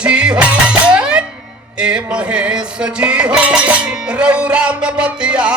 जी हो ए महेश जी हो रौरा में बतिया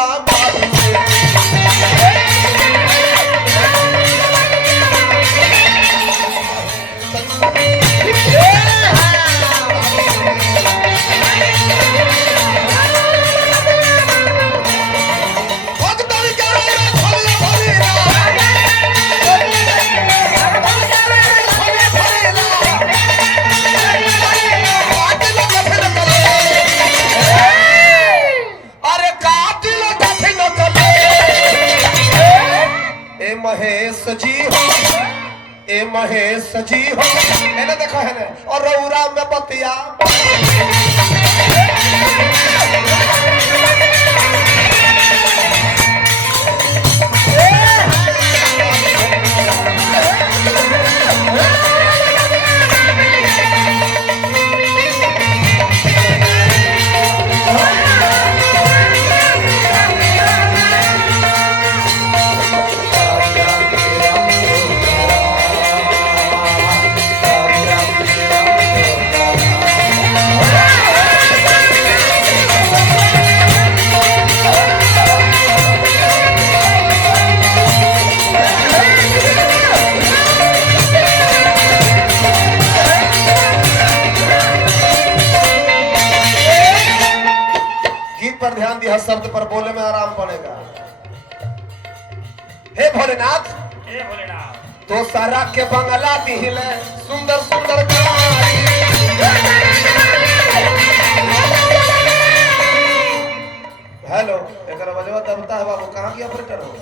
महेश जी हो ए महेश जी हो मैंने देखा है ना और रौरा में बतिया पर ध्यान दिया शब्द पर बोले में आराम पड़ेगा। हे भोलेनाथ तो सारा के बंगला दिहिले सुंदर सुंदर हेलो एक बजवा दबता है बाबू कहाँ गया ऑपरेटर हो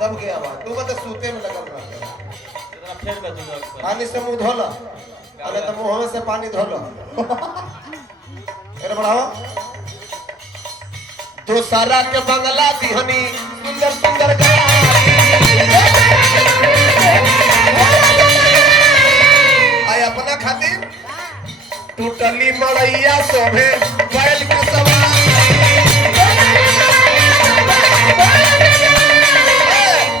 दब गया आवाज तू बता सूते में लगल रहा पानी से मुंह धोला अरे तो मुंह में से पानी धोला अरे बढ़ाओ तो सारा के बंगला दिहनी सुंदर सुंदर आय अपना खातिर टूटली मड़ैया शोभे बैल के सवार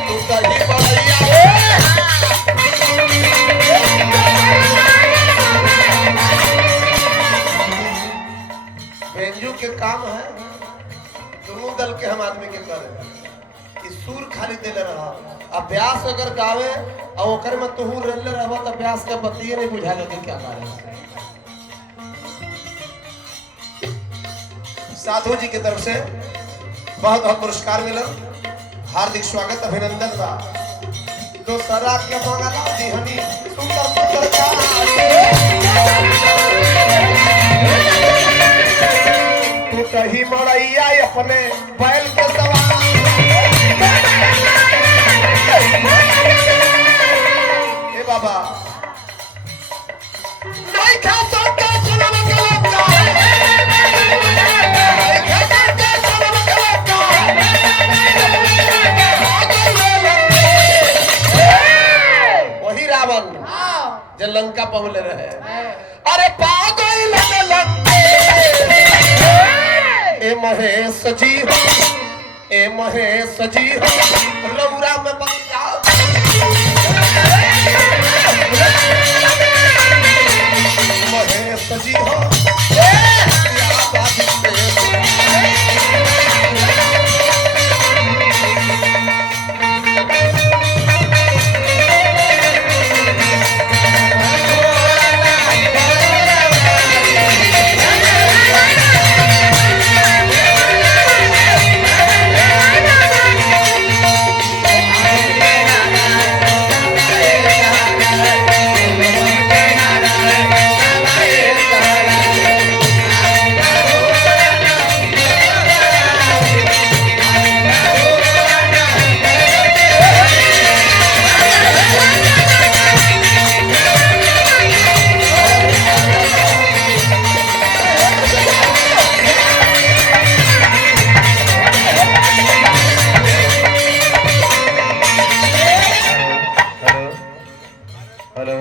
टूटली मड़ैया बेंजू के काम है दोनों दल के हम आदमी के करे इस सुर खाली देले रहा अभ्यास अगर गावे और ओकर में तुहू रहले रहबा त अभ्यास के बतिये नहीं बुझाले कि क्या करे साधु जी की तरफ से बहुत बहुत पुरस्कार मिला हार्दिक स्वागत अभिनंदन बा तो सरा के मंगला दिहनी सुंदर सुंदर कहीं मड़ैया अपने बैल के सवार ए बाबा नहीं खा सकता सुनम के लगता नहीं खा सकता सुनम के लगता वही रावण जो लंका पहुंचे रहे अरे पागल लंका ए महेश जी हो ए महेश जी हो रौरा में बतिया महेश जी हो हेलो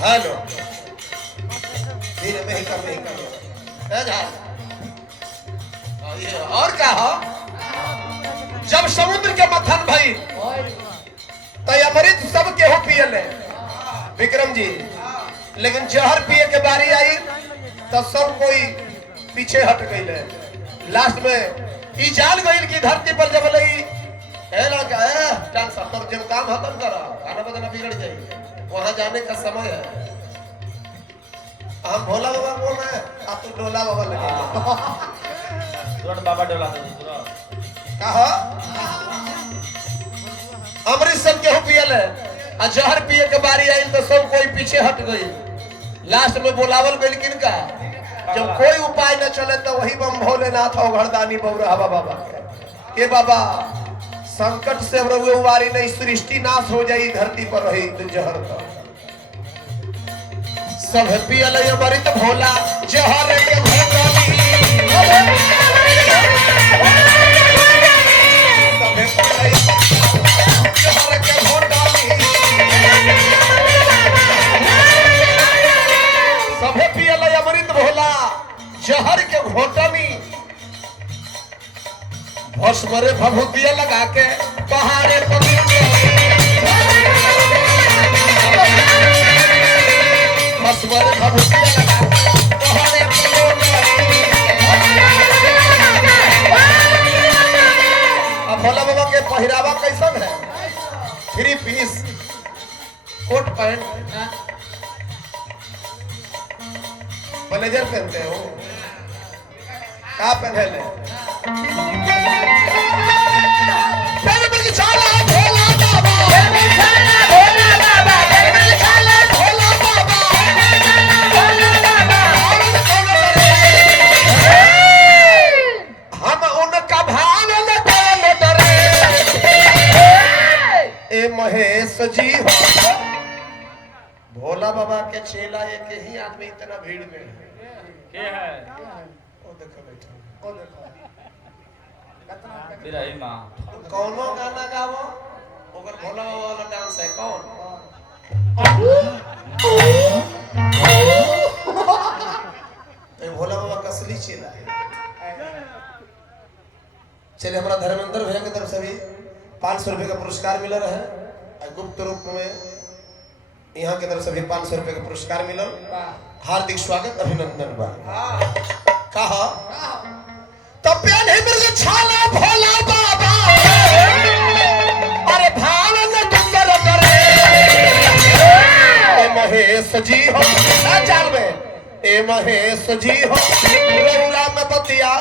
हेलो धीरे में ही कर और क्या हो जब समुद्र के मथन भाई तो अमृत सब केहू पियले विक्रम जी, लेकिन जहर पिए के बारी आई तो सब कोई पीछे हट गई। लास्ट में ई जान गई कि धरती पर जब लगी जब काम खत्म करा खाना बदना बिगड़ जाए, वहां जाने का समय है। हम भोला बाबा बोल रहे हैं, आप तो डोला बाबा लगे बाबा डोला कहा अमृत सब केहू पियल है, जहर पिए के बारी आई तो सब कोई पीछे हट गई। लास्ट में बोलावल गई किनका, जब कोई उपाय न चले तो वही बम भोलेनाथ और घरदानी बौरा बाबा के बाबा संकट से उबारी नहीं, सृष्टि नाश हो जाई, धरती पर रही जहर का सब पियल अमृत भोला जहर के घरदानी सभे पियल अमृत भोला जहर के घोटनी भस्मरे भभूतिया लगा के पहाड़े पर भस्मरे भभूतिया लगा के पहाड़े अब भोला बाबा के पहरावा कैसन है, 3 पीस कोट पैंट ब्लेजर पहनते हो, क्या पहने ले हम उनका भाव डरे ए महेश जी हो। भोला बाबा के चेला एक ही आदमी इतना भीड़ में के है ओ देखो बैठो, ओ देखो बिरही मां कौनो गाना गावो ओकर भोला बाबा वाला डांस है कौन ए भोला बाबा का असली चेला है। चलिए हमारा धर्मेंद्र भैया की तरफ से भी 500 रुपए का पुरस्कार मिला है, गुप्त रूप में यहाँ की तरफ से भी 500 रुपए का पुरस्कार मिला। हार्दिक स्वागत अभिनंदन बा कहा तब नहीं मिल छाला भोला बाबा अरे भाव न डुंगर करे ए महेश जी हो चाल में ए महेश जी हो रौरा में बतिया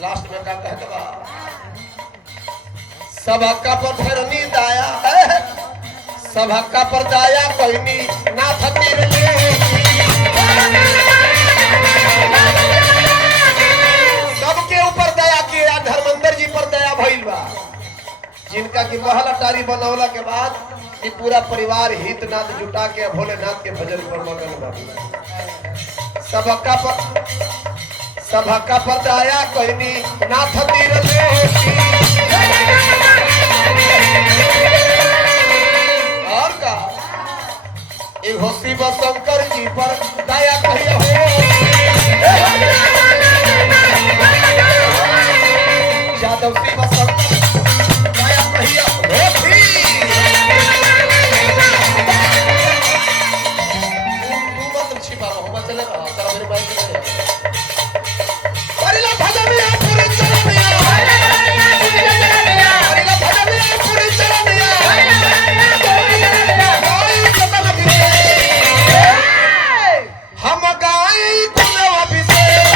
लास्ट में क्या कहते बा सब हक्का पर फेरनी दाया सब हक्का पर दाया कोई नी ना फकीर सबके ऊपर दया किया, धर्मेंद्र जी पर दया भइल बा जिनका की महल अटारी बनौला के बाद ये पूरा परिवार हितनाथ जुटा के भोलेनाथ के भजन पर मगन बा। सब हक्का पर दाया कोई नी ना फकीर और का एक होशी शंकर जी पर दया कहिए हो यादव शिव शंकर दया कहिए होशी तू मंत्र छिपा हम चले रहा तेरा मेरे भाई चले परिला भजनिया पूरी चरनिया परिला भजनिया पूरी चरनिया हम गाई कुलव अभिषेक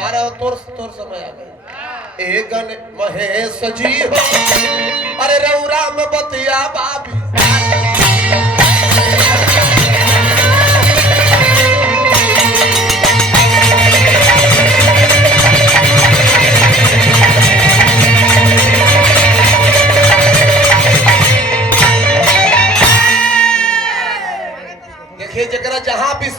मारा तोर समय आ गई ए गण महेश जी हो अरे रौरा में बतिया बाबी देखिए जरा जहां भी